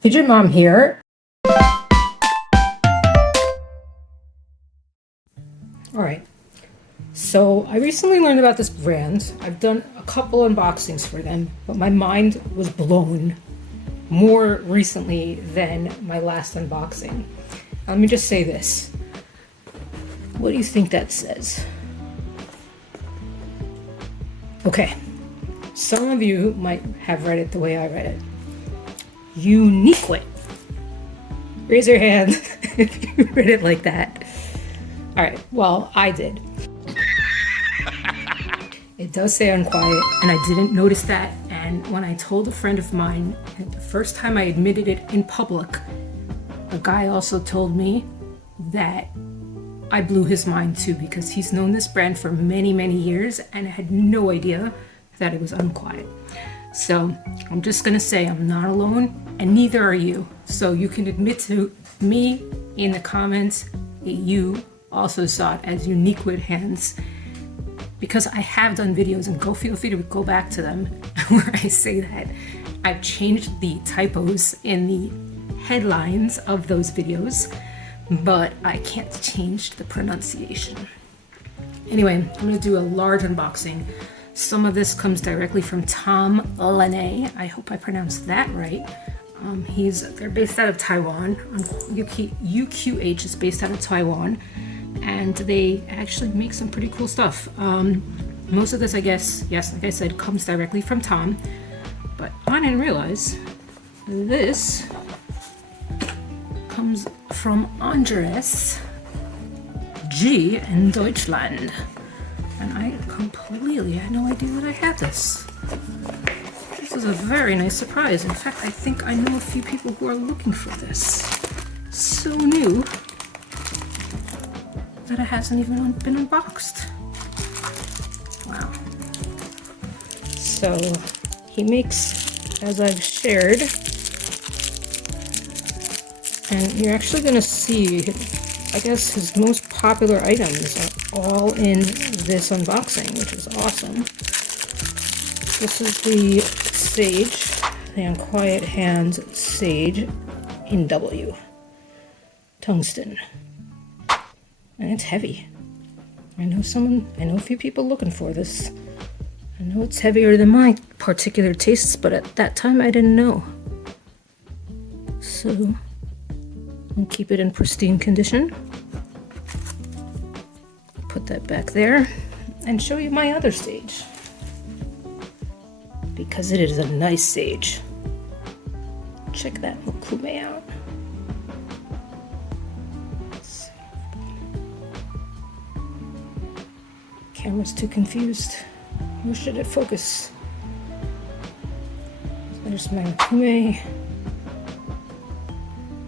Fidget Mom here. Alright, so I recently learned about this brand. I've done a couple unboxings for them, but my mind was blown more recently than my last unboxing. Let me just say this. What do you think that says? Okay, some of you might have read it the way I read it. Unquiet. Raise your hand if you read it like that. Alright, well, I did. It does say unquiet, and I didn't notice that. And when I told a friend of mine, the first time I admitted it in public, a guy also told me that I blew his mind too, because he's known this brand for many, many years, and I had no idea that it was unquiet. So I'm just gonna say I'm not alone, and neither are you. So you can admit to me in the comments that you also saw it as Unquiet Hands, because I have done videos, and feel free to go back to them where I say that. I've changed the typos in the headlines of those videos, but I can't change the pronunciation. Anyway, I'm gonna do a large unboxing. Some of this comes directly from Tom Lene. I hope I pronounced that right. They're based out of Taiwan. UQH is based out of Taiwan, and they actually make some pretty cool stuff. Most of this, I guess, yes, like I said, comes directly from Tom, but I didn't realize this comes from Andres G in Deutschland. And I completely had no idea that I had this. This is a very nice surprise. In fact, I think I know a few people who are looking for this. So new that it hasn't even been unboxed. Wow. So he makes, as I've shared, and you're actually gonna see, I guess, his most popular items are all in this unboxing, which is awesome. This is the Sage, the Unquiet Hands Sage in W. Tungsten. And it's heavy. I know a few people looking for this. I know it's heavier than my particular tastes, but at that time I didn't know. So, I'll keep it in pristine condition. Put that back there and show you my other Sage, because it is a nice Sage. Check that Mokume out. Camera's too confused. Where should it focus? There's my Mokume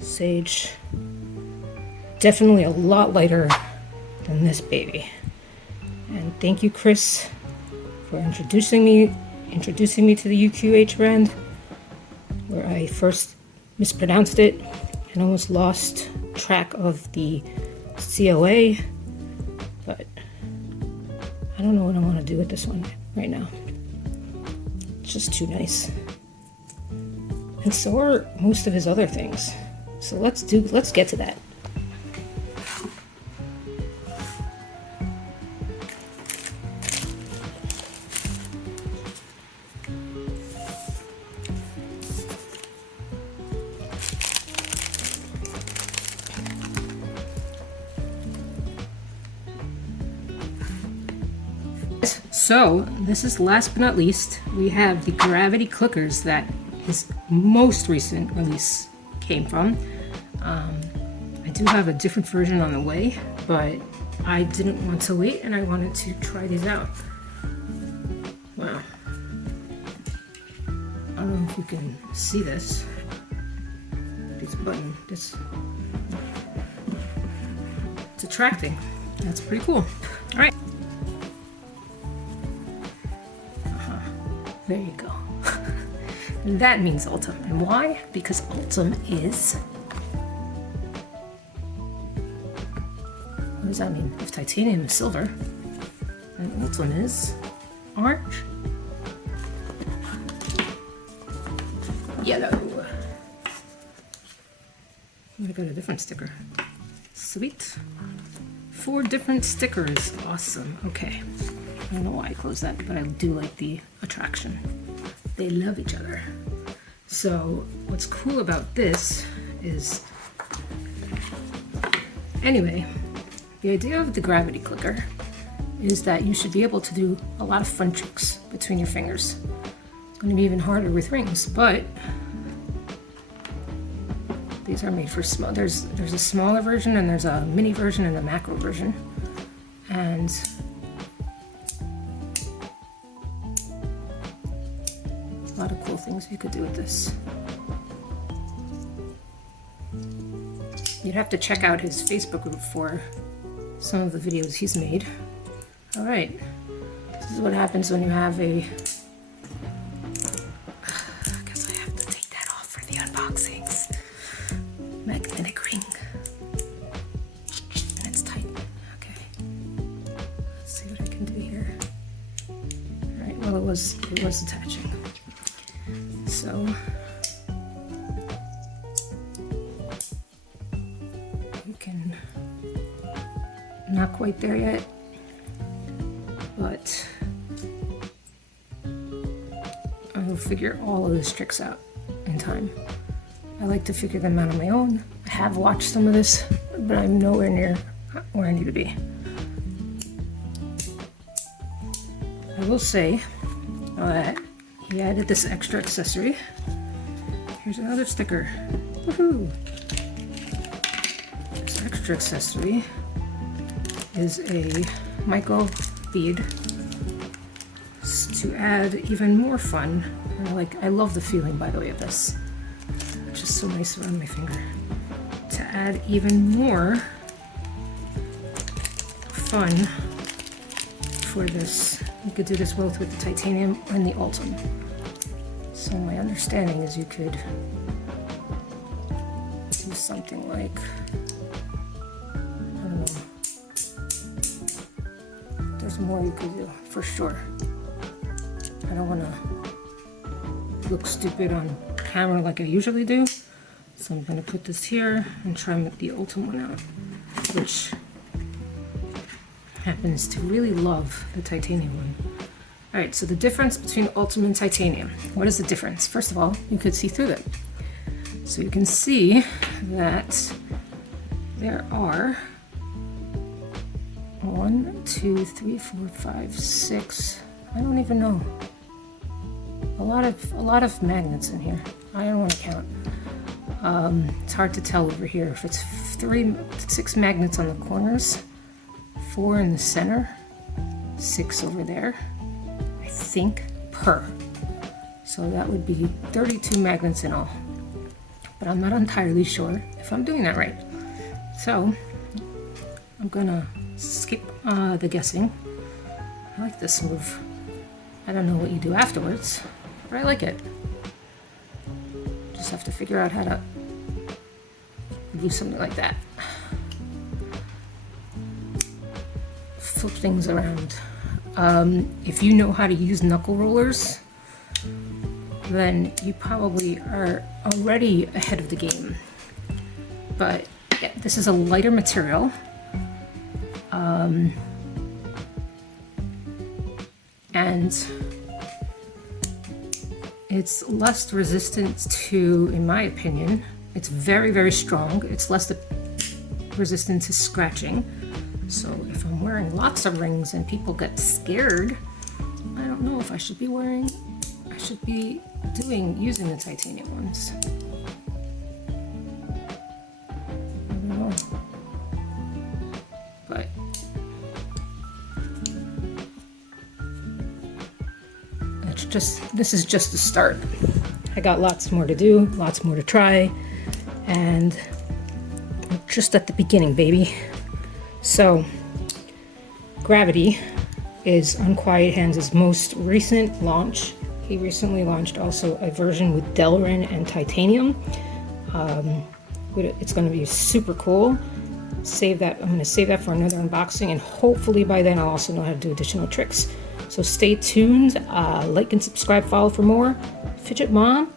Sage. Definitely a lot lighter than this baby. And thank you, Chris, for introducing me to the UQH brand, where I first mispronounced it and almost lost track of the COA, but I don't know what I want to do with this one right now. It's just too nice. And so are most of his other things. So let's get to that. So, this is last but not least, we have the gravity clickers that his most recent release came from. I do have a different version on the way, but I didn't want to wait and I wanted to try these out. Wow. I don't know if you can see this. It's attracting. That's pretty cool. All right. There you go. That means Ultim. And why? Because Ultim is... What does that mean? If titanium is silver, then Ultim is orange. Yellow. I got a different sticker. Sweet. 4 different stickers. Awesome. Okay. I don't know why I closed that, but I do like the attraction. They love each other. So what's cool about this is, anyway, the idea of the gravity clicker is that you should be able to do a lot of fun tricks between your fingers. It's going to be even harder with rings, but these are made for small. There's a smaller version and there's a mini version and a macro version. And a lot of cool things you could do with this. You'd have to check out his Facebook group for some of the videos he's made. All right, this is what happens when you have a, I guess I have to take that off for the unboxings. Magnetic ring. And it's tight. Okay. Let's see what I can do here. All right, well, it was attaching. So you can, not quite there yet, but I will figure all of these tricks out in time. I like to figure them out on my own. I have watched some of this, but I'm nowhere near where I need to be. I will say that he added this extra accessory. Here's another sticker. Woohoo! This extra accessory is a micro bead to add even more fun. I love the feeling, by the way, of this. It's just so nice around my finger. To add even more fun for this, you could do this both with the titanium and the ultim. So my understanding is you could do something like, I don't know, there's more you could do, for sure. I don't want to look stupid on camera like I usually do, so I'm going to put this here and try and make the ultim one out, which happens to really love the titanium one. Alright, so the difference between ultim and titanium. What is the difference? First of all, you could see through them. So you can see that there are 1, 2, 3, 4, 5, 6, I don't even know. A lot of magnets in here. I don't want to count. It's hard to tell over here if it's 6 magnets on the corners, 4 in the center, 6 over there, I think, per. So that would be 32 magnets in all. But I'm not entirely sure if I'm doing that right. So I'm gonna skip the guessing. I like this move. I don't know what you do afterwards, but I like it. Just have to figure out how to do something like that. Flip things around. If you know how to use knuckle rollers, then you probably are already ahead of the game. But yeah, this is a lighter material. And it's less resistant to, in my opinion, it's very, very strong. It's less resistant to scratching. So if I'm wearing lots of rings and people get scared, I don't know if I should be using the titanium ones. I don't know. But this is just the start. I got lots more to do, lots more to try, and we're just at the beginning, baby. So, Gravity is Unquiet Hands' most recent launch. He recently launched also a version with Delrin and titanium. It's going to be super cool. I'm going to save that for another unboxing, and hopefully by then I'll also know how to do additional tricks. So stay tuned, like and subscribe, follow for more. Fidget Mom,